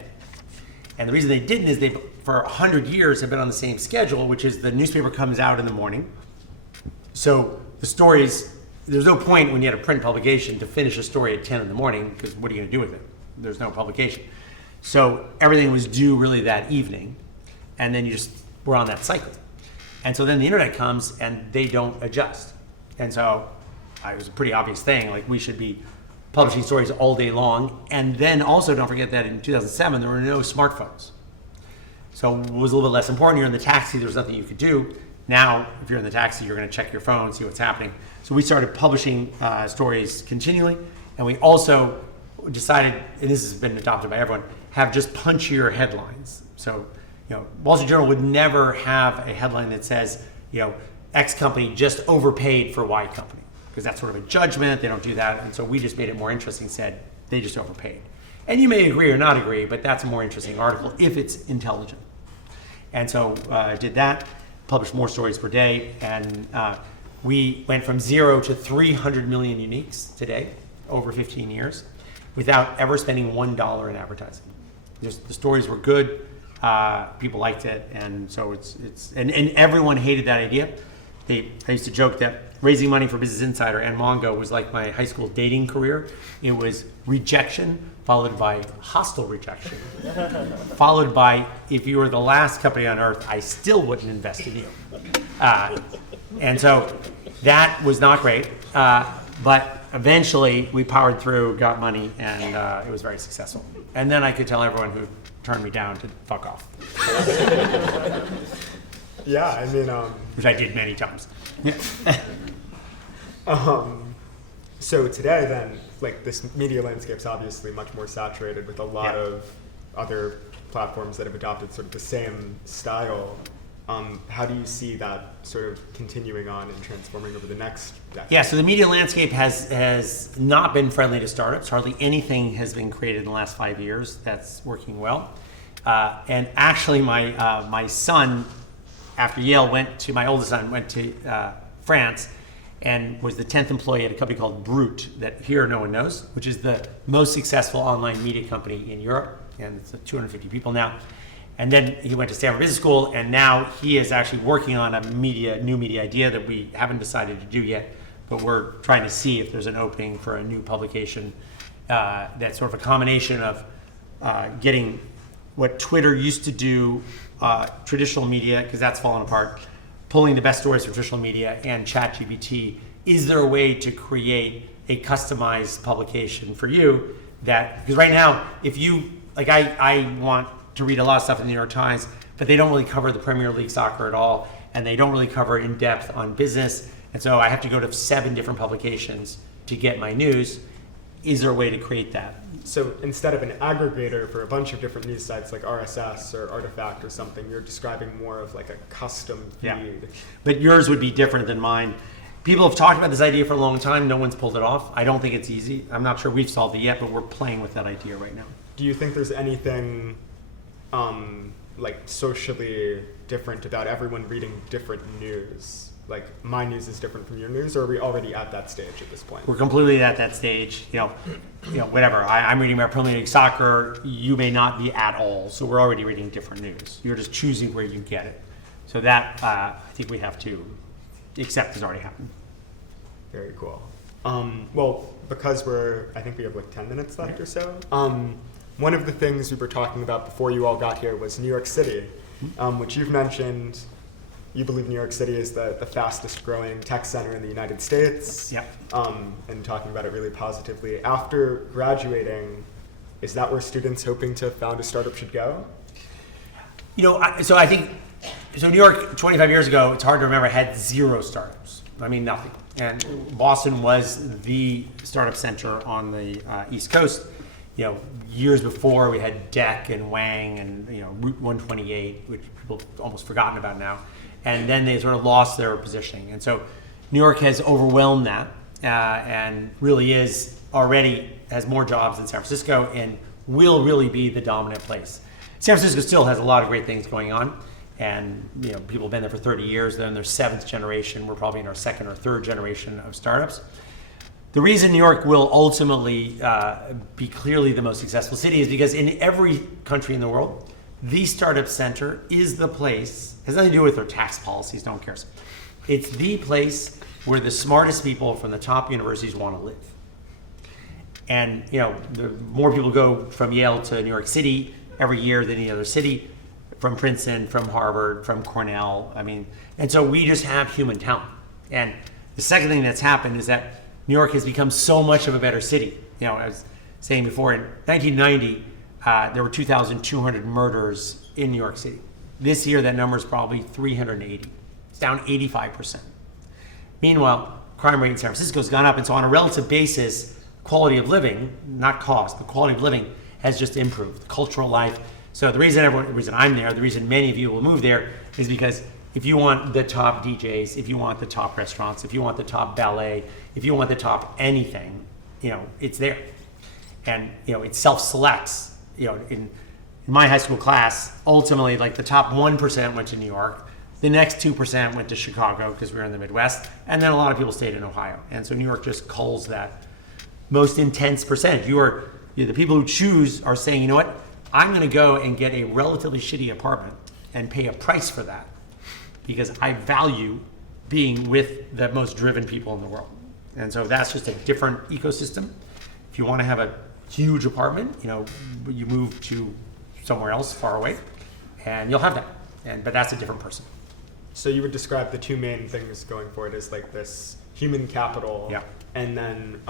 And the reason they didn't is they, for 100 years, have been on the same schedule, which is the newspaper comes out in the morning. So the stories, there's no point when you had a print publication to finish a story at 10 in the morning, because what are you going to do with it? There's no publication. So everything was due really that evening, and then you just were on that cycle. And so then the internet comes, and they don't adjust. And so it was a pretty obvious thing, like we should be publishing stories all day long. And then also don't forget that in 2007, there were no smartphones. So it was a little bit less important. You're in the taxi, there was nothing you could do. Now, if you're in the taxi, you're gonna check your phone, see what's happening. So we started publishing stories continually. And we also decided, and this has been adopted by everyone, have just punchier headlines. So, Wall Street Journal would never have a headline that says, X company just overpaid for Y company, because that's sort of a judgment. They don't do that. And so we just made it more interesting, said they just overpaid. And you may agree or not agree, but that's a more interesting article if it's intelligent. And so did that, published more stories per day, and we went from 0 to 300 million uniques today, over 15 years, without ever spending $1 in advertising. Just the stories were good, people liked it, and so and everyone hated that idea. I used to joke that raising money for Business Insider and Mongo was like my high school dating career. It was rejection followed by hostile rejection, followed by, if you were the last company on earth, I still wouldn't invest in you. And so that was not great. But eventually we powered through, got money, and it was very successful. And then I could tell everyone who turned me down to fuck off. Yeah, I mean, Which I did many times. so today then, like this media landscape's obviously much more saturated with a lot of other platforms that have adopted sort of the same style. How do you see that sort of continuing on and transforming over the next decade? Yeah, so the media landscape has not been friendly to startups. Hardly anything has been created in the last 5 years that's working well. And actually my son, after Yale, my oldest son went to France and was the 10th employee at a company called Groupe that here no one knows, which is the most successful online media company in Europe. And it's 250 people now. And then he went to Stanford Business School, and now he is actually working on a new media idea that we haven't decided to do yet, but we're trying to see if there's an opening for a new publication that's sort of a combination of getting what Twitter used to do, traditional media, because that's fallen apart, pulling the best stories from traditional media and ChatGPT. Is there a way to create a customized publication for you that, because right now, if you, like I want to read a lot of stuff in the New York Times, but they don't really cover the Premier League soccer at all, and they don't really cover in depth on business, and so I have to go to 7 different publications to get my news. Is there a way to create that? So instead of an aggregator for a bunch of different news sites like RSS or Artifact or something, you're describing more of like a custom feed. Yeah. But yours would be different than mine. People have talked about this idea for a long time. No one's pulled it off. I don't think it's easy. I'm not sure we've solved it yet, but we're playing with that idea right now. Do you think there's anything like socially different about everyone reading different news? Like my news is different from your news, or are we already at that stage at this point? We're completely at that stage. Whatever. I'm reading about Premier League soccer. You may not be at all. So we're already reading different news. You're just choosing where you get it. So that I think we have to accept has already happened. Very cool. Well, because I think we have like 10 minutes left or so. One of the things we were talking about before you all got here was New York City, which you've mentioned. You believe New York City is the fastest growing tech center in the United States. Yep. And talking about it really positively. After graduating, is that where students hoping to found a startup should go? I think New York 25 years ago, it's hard to remember, had 0 startups. I mean, nothing. And Boston was the startup center on the East Coast. Years before we had Deck and Wang and Route 128, which people have almost forgotten about now. And then they sort of lost their positioning. And so New York has overwhelmed that and really has more jobs than San Francisco and will really be the dominant place. San Francisco still has a lot of great things going on. And people have been there for 30 years. They're in their 7th generation. We're probably in our 2nd or 3rd generation of startups. The reason New York will ultimately be clearly the most successful city is because in every country in the world, the startup center is the place, has nothing to do with their tax policies, no one cares. It's the place where the smartest people from the top universities want to live. And the more people go from Yale to New York City every year than any other city, from Princeton, from Harvard, from Cornell. And so we just have human talent. And the second thing that's happened is that New York has become so much of a better city. I was saying before, in 1990, there were 2,200 murders in New York City. This year, that number is probably 380. It's down 85%. Meanwhile, crime rate in San Francisco has gone up, and so on a relative basis, quality of living, not cost, but quality of living has just improved. Cultural life. So the reason I'm there, the reason many of you will move there is because if you want the top DJs, if you want the top restaurants, if you want the top ballet, if you want the top anything, it's there. And, it self-selects. In my high school class, ultimately, like the top 1% went to New York. The next 2% went to Chicago because we were in the Midwest. And then a lot of people stayed in Ohio. And so New York just culls that most intense percentage. The people who choose are saying, you know what? I'm going to go and get a relatively shitty apartment and pay a price for that because I value being with the most driven people in the world. And so that's just a different ecosystem. If you want to have a huge apartment, you move to somewhere else far away and you'll have that. But that's a different person. So you would describe the two main things going forward as like this human capital, and then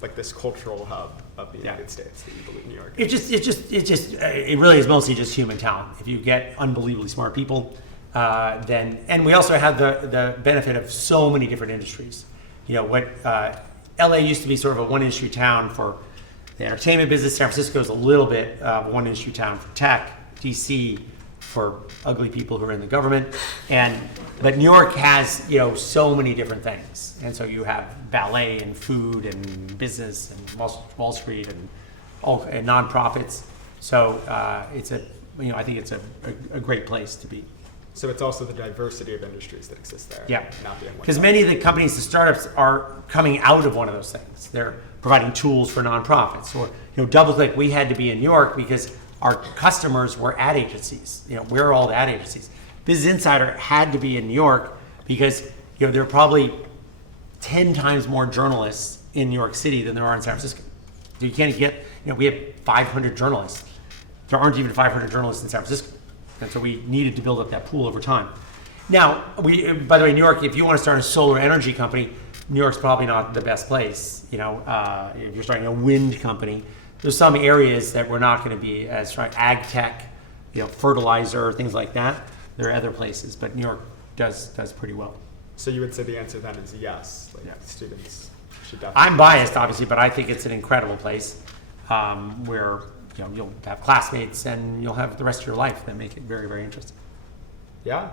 like this cultural hub of the United States that you believe New York is. It really is mostly just human talent. If you get unbelievably smart people, and we also have the benefit of so many different industries. LA used to be sort of a one industry town for the entertainment business. San Francisco is a little bit of a one industry town for tech. DC for ugly people who are in the government, but New York has so many different things, and so you have ballet and food and business and Wall Street and nonprofits. So I think it's a great place to be. So it's also the diversity of industries that exist there. Yeah, not being one. Because many of the companies, the startups, are coming out of one of those things. They're providing tools for nonprofits, or DoubleClick. We had to be in New York because our customers were ad agencies. We're all the ad agencies. Business Insider had to be in New York because there are probably 10 times more journalists in New York City than there are in San Francisco. So you can't get, we have 500 journalists. There aren't even 500 journalists in San Francisco. And so we needed to build up that pool over time. Now, by the way, New York, if you want to start a solar energy company, New York's probably not the best place. If you're starting a wind company, there's some areas that we're not going to be as strong. Ag tech, fertilizer, things like that. There are other places, but New York does pretty well. So you would say the answer then is yes. Students should definitely. I'm biased, obviously, but I think it's an incredible place where you'll have classmates and you'll have the rest of your life that make it very, very interesting. Yeah.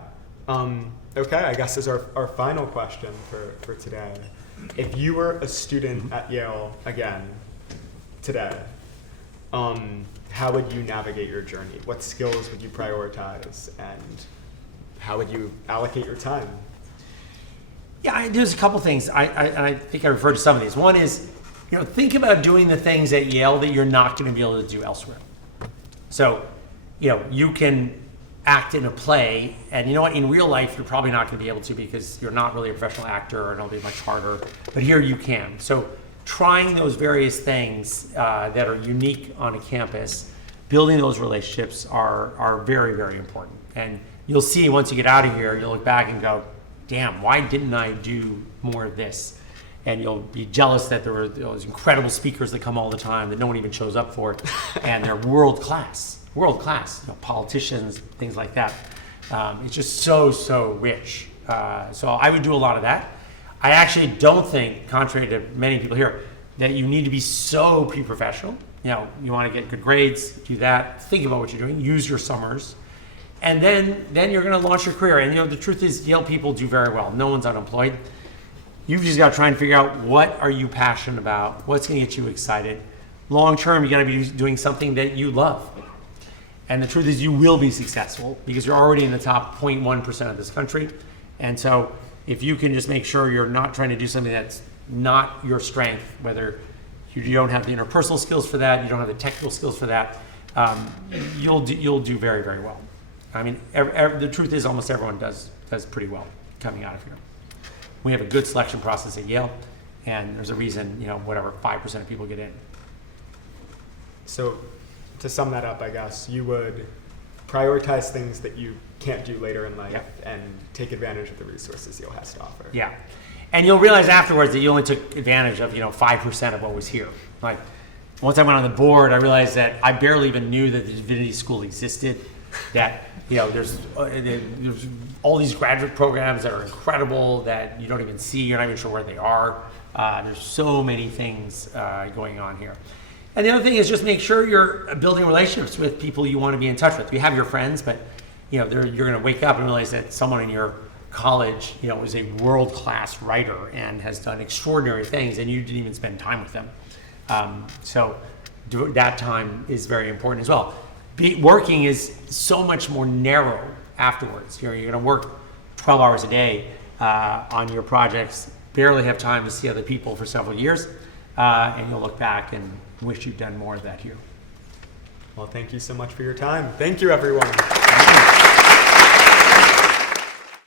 Okay. I guess is our final question for today. If you were a student at Yale again today, how would you navigate your journey? What skills would you prioritize, and how would you allocate your time? Yeah, there's a couple things. I think I referred to some of these. One is, think about doing the things at Yale that you're not going to be able to do elsewhere. So, you can act in a play, and in real life, you're probably not going to be able to because you're not really a professional actor, and it'll be much harder. But here you can. So, trying those various things that are unique on a campus, building those relationships are very, very important. And you'll see once you get out of here, you'll look back and go, damn, why didn't I do more of this? And you'll be jealous that there were those incredible speakers that come all the time that no one even shows up for, and they're world class, politicians, things like that. It's just so rich. So I would do a lot of that. I actually don't think, contrary to many people here, that you need to be so pre-professional. You want to get good grades, do that, think about what you're doing, use your summers, and then you're going to launch your career. And the truth is, Yale people do very well. No one's unemployed. You've just got to try and figure out what are you passionate about, what's going to get you excited. Long term, you got to be doing something that you love. And the truth is, you will be successful because you're already in the top 0.1% of this country. And so if you can just make sure you're not trying to do something that's not your strength, whether you don't have the interpersonal skills for that, you don't have the technical skills for that, you'll do very, very well. I mean, the truth is almost everyone does pretty well coming out of here. We have a good selection process at Yale, and there's a reason, 5% of people get in. So to sum that up, I guess, you would prioritize things that you can't do later in life and take advantage of the resources Yale has to offer. Yeah. And you'll realize afterwards that you only took advantage of, 5% of what was here. Like, once I went on the board, I realized that I barely even knew that the Divinity School existed, that, there's all these graduate programs that are incredible that you don't even see, you're not even sure where they are. There's so many things going on here. And the other thing is just make sure you're building relationships with people you want to be in touch with. You have your friends, but you're going to wake up and realize that someone in your college, is a world-class writer and has done extraordinary things, and you didn't even spend time with them. So that time is very important as well. Working is so much more narrow afterwards. You're going to work 12 hours a day on your projects, barely have time to see other people for several years, and you'll look back and wish you'd done more of that here. Well, thank you so much for your time. Thank you, everyone. Thank you.